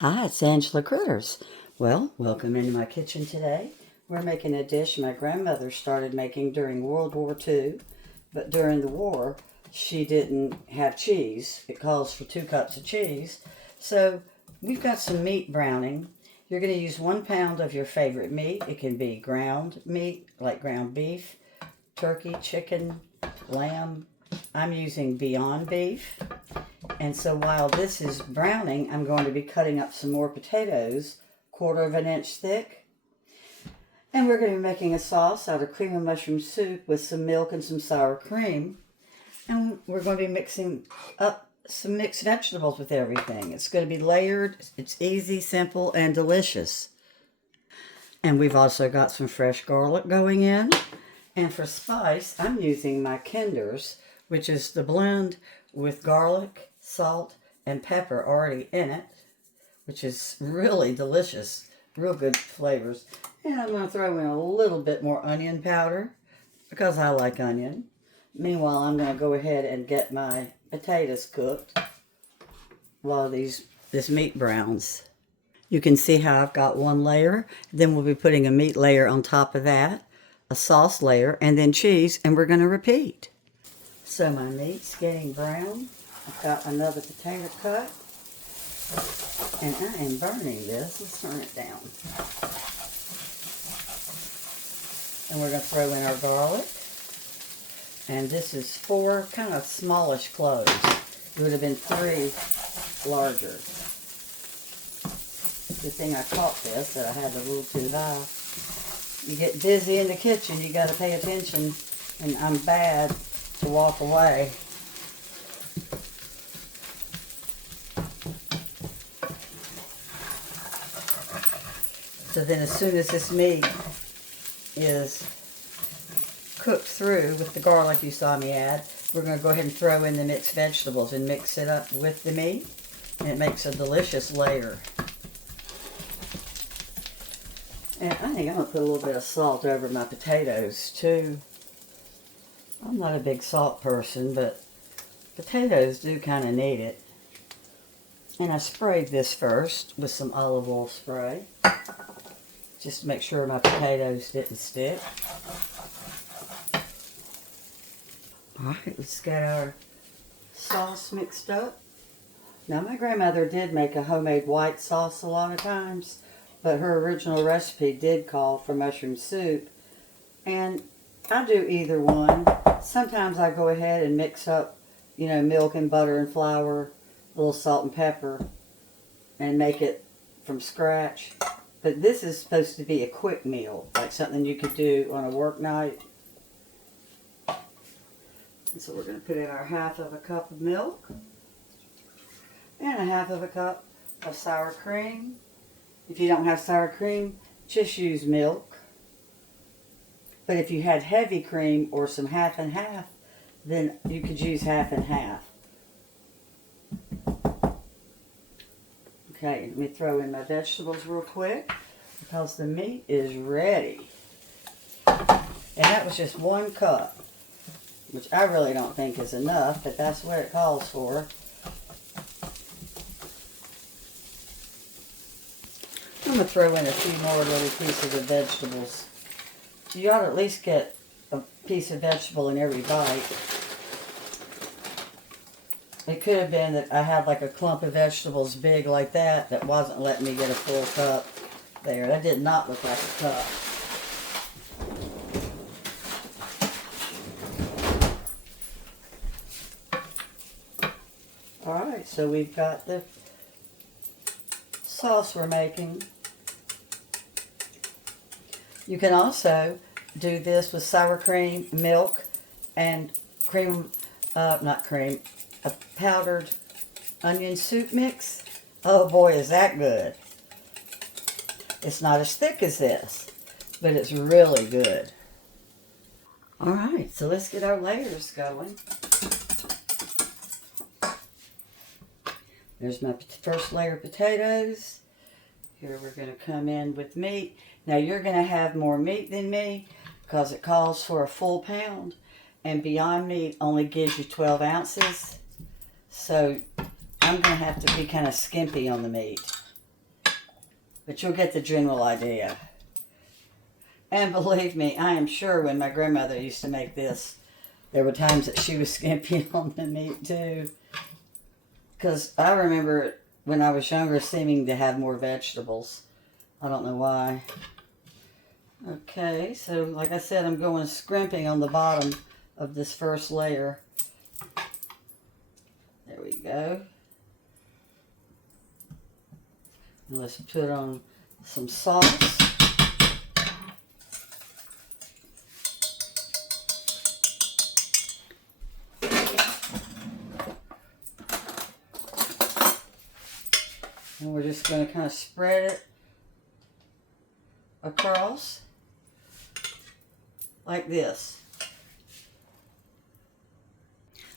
Hi, it's Angela Critters. Well, welcome into my kitchen today. We're making a dish my grandmother started making during World War II, but during the war, she didn't have cheese. It calls for 2 cups of cheese. So we've got some meat browning. You're going to use 1 pound of your favorite meat. It can be ground meat, like ground beef, turkey, chicken, lamb. I'm using Beyond Beef. And so while this is browning, I'm going to be cutting up some more potatoes, 1/4 inch thick. And we're going to be making a sauce out of cream of mushroom soup with some milk and some sour cream. And we're going to be mixing up some mixed vegetables with everything. It's going to be layered. It's easy, simple, and delicious. And we've also got some fresh garlic going in. And for spice, I'm using my Kinders, which is the blend with garlic, salt, and pepper already in it, which is really delicious, real good flavors. And I'm going to throw in a little bit more onion powder because I like onion. Meanwhile, I'm going to go ahead and get my potatoes cooked while this meat browns. You can see how I've got one layer. Then we'll be putting a meat layer on top of that, a sauce layer, and then cheese, and we're going to repeat. So my meat's getting brown. I've got another potato cut. And I am burning this. Let's turn it down. And we're going to throw in our garlic. And this is 4 kind of smallish cloves. It would have been 3 larger. Good thing I caught this, that I had a little too high. You get busy in the kitchen, you got to pay attention. And I'm bad to walk away. So then as soon as this meat is cooked through with the garlic you saw me add, we're going to go ahead and throw in the mixed vegetables and mix it up with the meat. And it makes a delicious layer. And I think I'm going to put a little bit of salt over my potatoes too. I'm not a big salt person, but potatoes do kind of need it. And I sprayed this first with some olive oil spray, just to make sure my potatoes didn't stick. Alright, let's get our sauce mixed up. Now my grandmother did make a homemade white sauce a lot of times, but her original recipe did call for mushroom soup. And I do either one. Sometimes I go ahead and mix up, milk and butter and flour, a little salt and pepper, and make it from scratch. But this is supposed to be a quick meal, like something you could do on a work night. And so we're going to put in our 1/2 cup of milk and 1/2 cup of sour cream. If you don't have sour cream, just use milk. But if you had heavy cream or some half and half, then you could use half and half. Okay, let me throw in my vegetables real quick because the meat is ready. And that was just 1 cup, which I really don't think is enough, but that's what it calls for. I'm going to throw in a few more little pieces of vegetables. You ought to at least get a piece of vegetable in every bite. It could have been that I had like a clump of vegetables big like that wasn't letting me get a full cup there. That did not look like a cup. Alright, so we've got the sauce we're making. You can also do this with sour cream, milk, and a powdered onion soup mix. Oh boy, is that good. It's not as thick as this, but it's really good. Alright, so let's get our layers going. There's my first layer of potatoes. Here we're going to come in with meat. Now you're going to have more meat than me because it calls for a full pound. And Beyond Meat only gives you 12 ounces. So I'm going to have to be kind of skimpy on the meat. but you'll get the general idea. And believe me, I am sure when my grandmother used to make this, there were times that she was skimpy on the meat too. Because I remember when I was younger seeming to have more vegetables. I don't know why. Okay, so like I said, I'm going scrimping on the bottom of this first layer. There we go. And let's put on some sauce. And we're just going to kind of spread it across like this.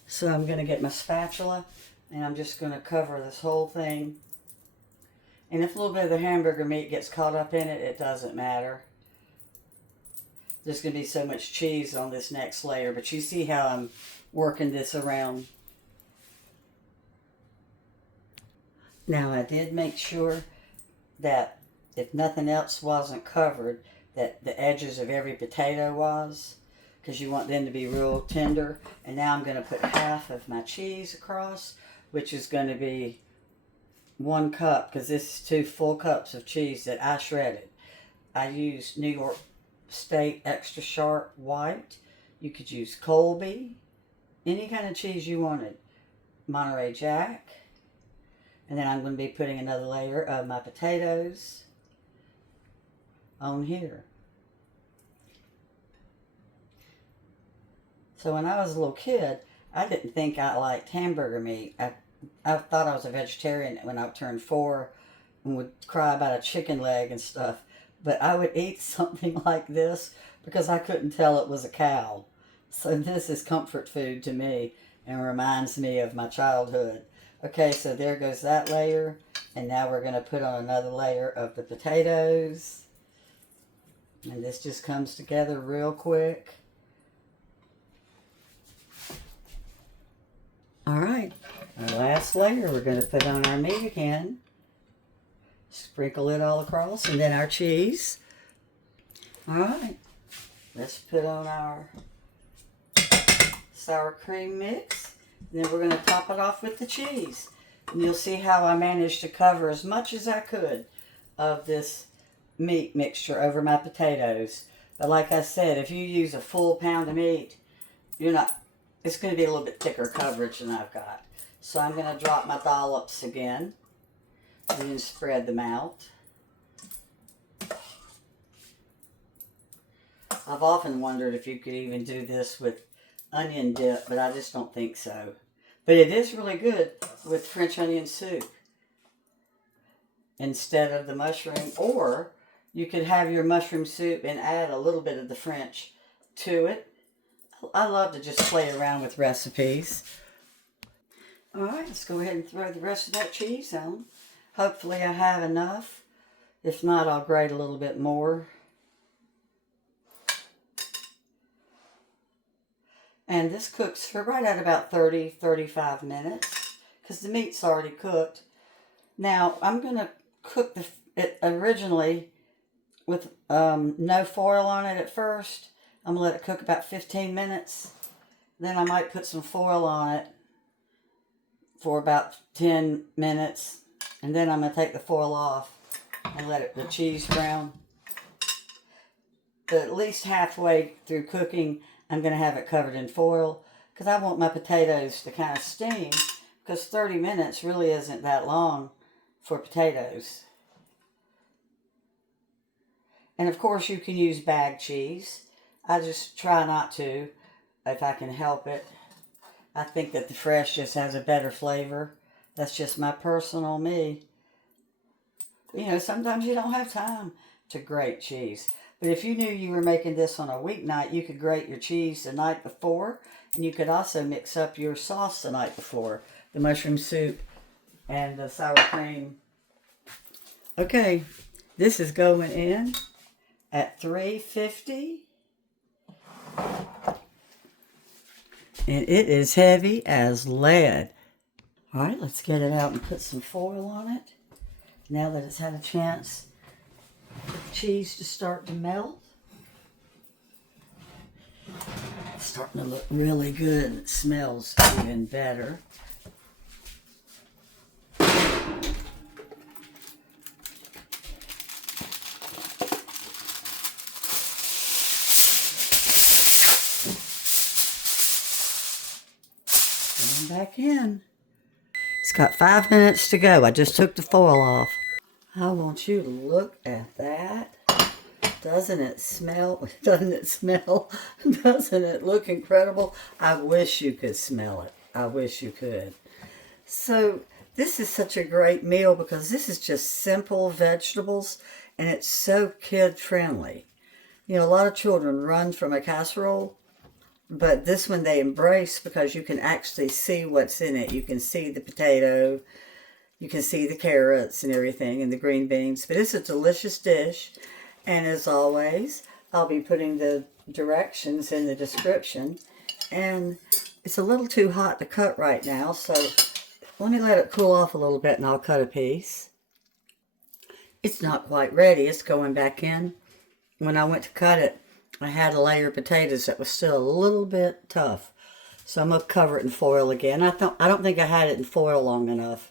So I'm going to get my spatula and I'm just going to cover this whole thing. And if a little bit of the hamburger meat gets caught up in it, it doesn't matter. There's going to be so much cheese on this next layer, but you see how I'm working this around. Now I did make sure that if nothing else wasn't covered, that the edges of every potato was, because you want them to be real tender. And now I'm going to put half of my cheese across, which is going to be 1 cup, because this is 2 full cups of cheese that I shredded. I used New York State extra sharp white. You could use Colby, any kind of cheese you wanted. Monterey Jack. And then I'm going to be putting another layer of my potatoes on here. So when I was a little kid, I didn't think I liked hamburger meat. I thought I was a vegetarian when I turned 4 and would cry about a chicken leg and stuff. But I would eat something like this because I couldn't tell it was a cow. So this is comfort food to me and reminds me of my childhood. Okay, so there goes that layer. And now we're going to put on another layer of the potatoes. And this just comes together real quick. All right, our last layer we're going to put on our meat again. Sprinkle it all across, and then our cheese. All right, let's put on our sour cream mix. And then we're going to top it off with the cheese. And you'll see how I managed to cover as much as I could of this meat mixture over my potatoes. But like I said, if you use a full pound of meat, it's going to be a little bit thicker coverage than I've got. So I'm going to drop my dollops again and then spread them out. I've often wondered if you could even do this with onion dip, but I just don't think so. But it is really good with French onion soup instead of the mushroom. Or you could have your mushroom soup and add a little bit of the French to it. I love to just play around with recipes. All right, let's go ahead and throw the rest of that cheese on. Hopefully I have enough. If not, I'll grate a little bit more. And this cooks for right at about 30-35 minutes because the meat's already cooked. Now, I'm going to cook it originally with no foil on it at first. I'm going to let it cook about 15 minutes. Then I might put some foil on it for about 10 minutes. And then I'm going to take the foil off and let the cheese brown. But at least halfway through cooking, I'm going to have it covered in foil because I want my potatoes to kind of steam, because 30 minutes really isn't that long for potatoes. And of course you can use bag cheese. I just try not to if I can help it. I think that the fresh just has a better flavor. That's just my personal me. Sometimes you don't have time to grate cheese. But if you knew you were making this on a weeknight, you could grate your cheese the night before. And you could also mix up your sauce the night before. The mushroom soup and the sour cream. Okay, this is going in at 350. And it is heavy as lead. All right, let's get it out and put some foil on it. Now that it's had a chance cheese to start to melt. It's starting to look really good, and it smells even better. Back in. It's got 5 minutes to go. I just took the foil off. I want you to look at that. Doesn't it smell? Doesn't it smell? Doesn't it look incredible? I wish you could smell it. I wish you could. So this is such a great meal because this is just simple vegetables and it's so kid friendly. You know, a lot of children run from a casserole. But this one they embrace because you can actually see what's in it. You can see the potato, you can see the carrots and everything, and the green beans. But it's a delicious dish. And as always, I'll be putting the directions in the description. And it's a little too hot to cut right now, so let me let it cool off a little bit and I'll cut a piece. It's not quite ready. It's going back in. When I went to cut it, I had a layer of potatoes that was still a little bit tough. So I'm going to cover it in foil again. I don't think I had it in foil long enough.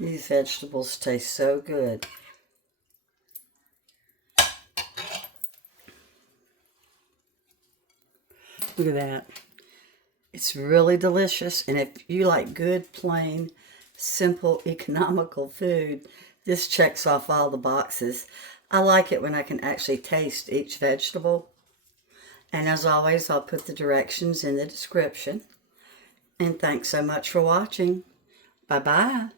These vegetables taste so good. Look at that. It's really delicious. And if you like good, plain, simple, economical food, this checks off all the boxes. I like it when I can actually taste each vegetable. And as always, I'll put the directions in the description. And thanks so much for watching. Bye-bye.